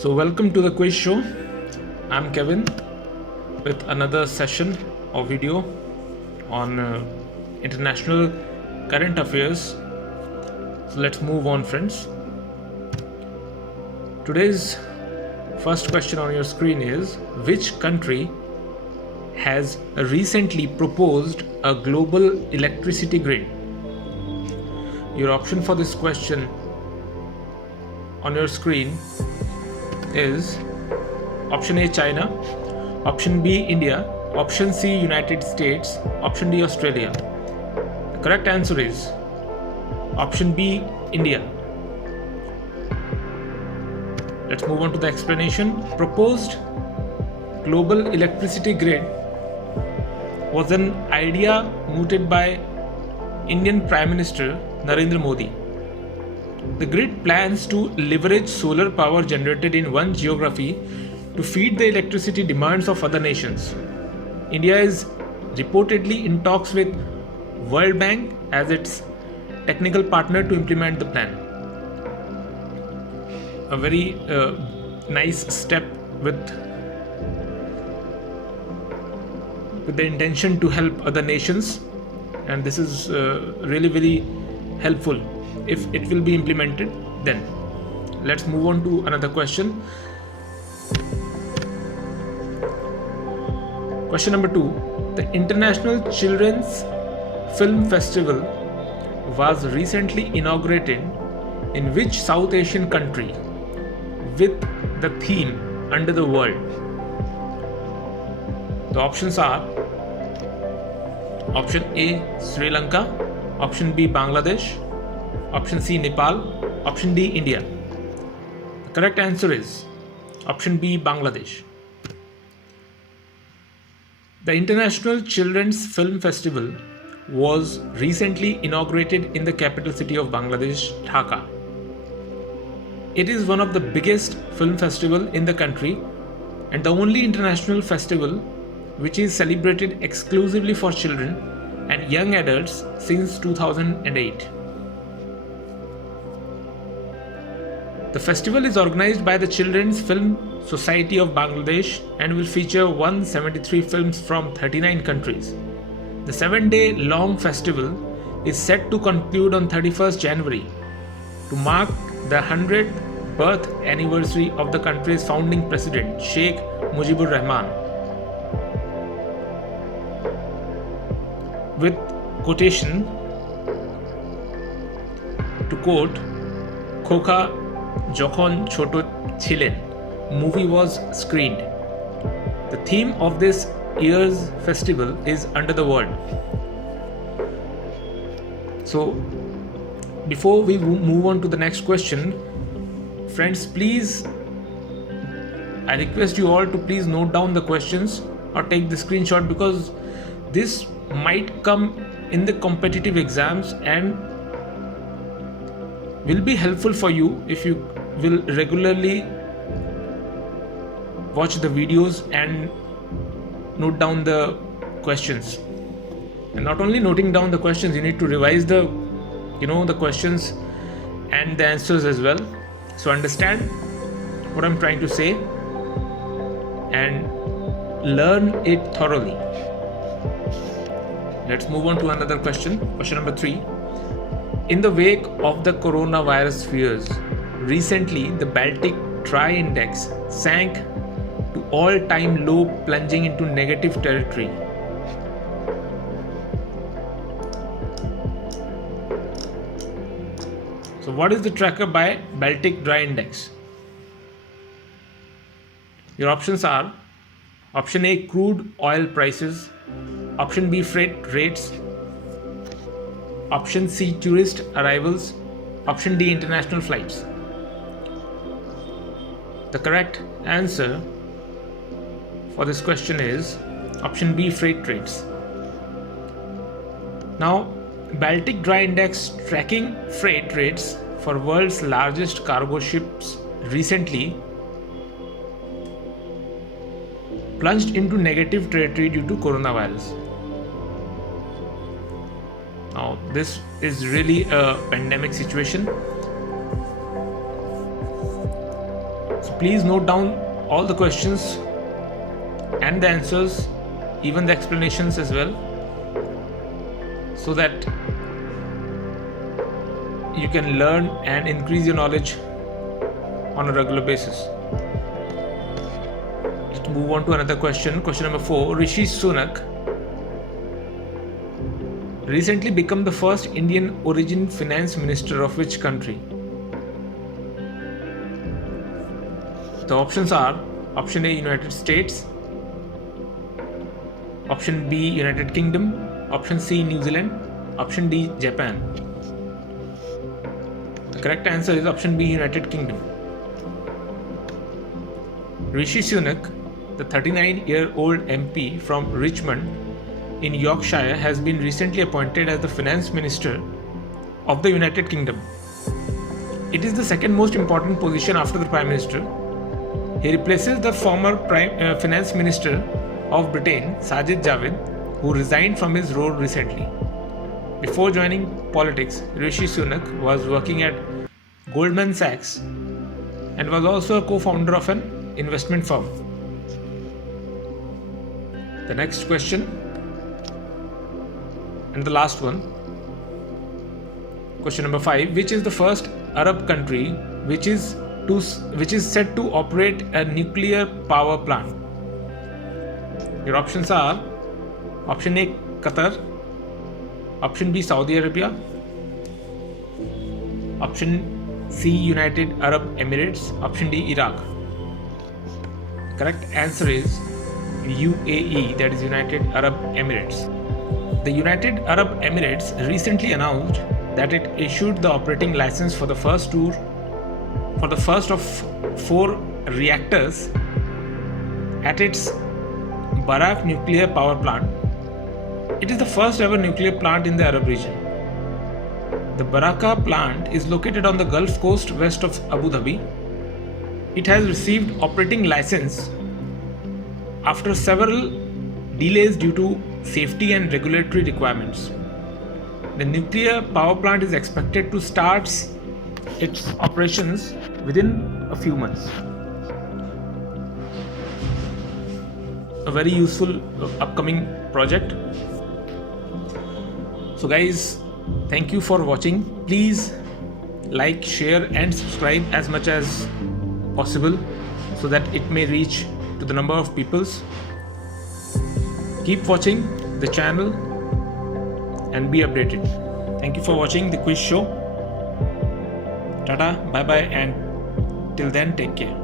So, welcome to the quiz show. I'm Kevin with another session of video on international current affairs. So, let's move on, friends. Today's first question on your screen is: which country has recently proposed a global electricity grid? Your option for this question on your screen is option A, China, option B, India, option C, United States, option D, Australia. The correct answer is option B, India. Let's move on to the explanation. Proposed global electricity grid was an idea mooted by Indian Prime Minister Narendra Modi. The grid plans to leverage solar power generated in one geography to feed the electricity demands of other nations. India is reportedly in talks with World Bank as its technical partner to implement the plan. A very nice step with the intention to help other nations, and this is really very helpful if it will be implemented. Then let's move on to another question. Question number 2. The International Children's Film Festival was recently inaugurated in which South Asian country with the theme Under the World? The options are option A, Sri Lanka, option B, Bangladesh, option C, Nepal, option D, India. The correct answer is option B, Bangladesh. The International Children's Film Festival was recently inaugurated in the capital city of Bangladesh, Dhaka. It is one of the biggest film festivals in the country and the only international festival which is celebrated exclusively for children and young adults since 2008. The festival is organized by the Children's Film Society of Bangladesh and will feature 173 films from 39 countries. The 7-day long festival is set to conclude on 31st January to mark the 100th birth anniversary of the country's founding president, Sheikh Mujibur Rahman. With quotation, to quote, Khokha Jokhon Choto Chilen movie was screened. The theme of this year's festival is Under the World. So, before we move on to the next question, friends, please, I request you all to please note down the questions or take the screenshot, because this might come in the competitive exams and will be helpful for you if you will regularly watch the videos and note down the questions. And not only noting down the questions, you need to revise the questions and the answers as well, so understand what I'm trying to say and learn it thoroughly. Let's move on to another question. Question number 3. In the wake of the coronavirus fears, recently the Baltic Dry Index sank to all-time low, plunging into negative territory. So what is the tracker by Baltic Dry Index? Your options are option A, crude oil prices, option B, freight rates, option C, tourist arrivals, option D, international flights. The correct answer for this question is option B, freight rates. Now, Baltic Dry Index tracking freight rates for world's largest cargo ships recently plunged into negative territory due to coronavirus. Now, this is really a pandemic situation. So please note down all the questions and the answers, even the explanations as well, so that you can learn and increase your knowledge on a regular basis. Let's move on to another question. Question number 4. Rishi Sunak recently become the first Indian origin finance minister of which country? The options are option A, United States, option B, United Kingdom, option C, New Zealand, option D, Japan. The correct answer is option B, United Kingdom. Rishi Sunak, the 39-year-old MP from Richmond in Yorkshire, has been recently appointed as the Finance Minister of the United Kingdom. It is the second most important position after the Prime Minister. He replaces the former Finance Minister of Britain, Sajid Javid, who resigned from his role recently. Before joining politics, Rishi Sunak was working at Goldman Sachs and was also a co-founder of an investment firm. The next question and the last one. Question number 5. Which is the first Arab country which is said to operate a nuclear power plant? Your options are option A, Qatar, option B, Saudi Arabia, option C, United Arab Emirates, option D, Iraq. Correct answer is UAE, that is United Arab Emirates. The United Arab Emirates recently announced that it issued the operating license for the first of 4 reactors at its Barak nuclear power plant. It is the first ever nuclear plant in the Arab region. The Baraka plant is located on the Gulf Coast west of Abu Dhabi. It has received operating license after several delays due to safety and regulatory requirements. The nuclear power plant is expected to start its operations within a few months. A very useful upcoming project. So guys, thank you for watching. Please like, share and subscribe as much as possible so that it may reach to the number of peoples. Keep watching the channel and be updated. Thank you for watching the quiz show. Tata, bye bye, and till then, take care.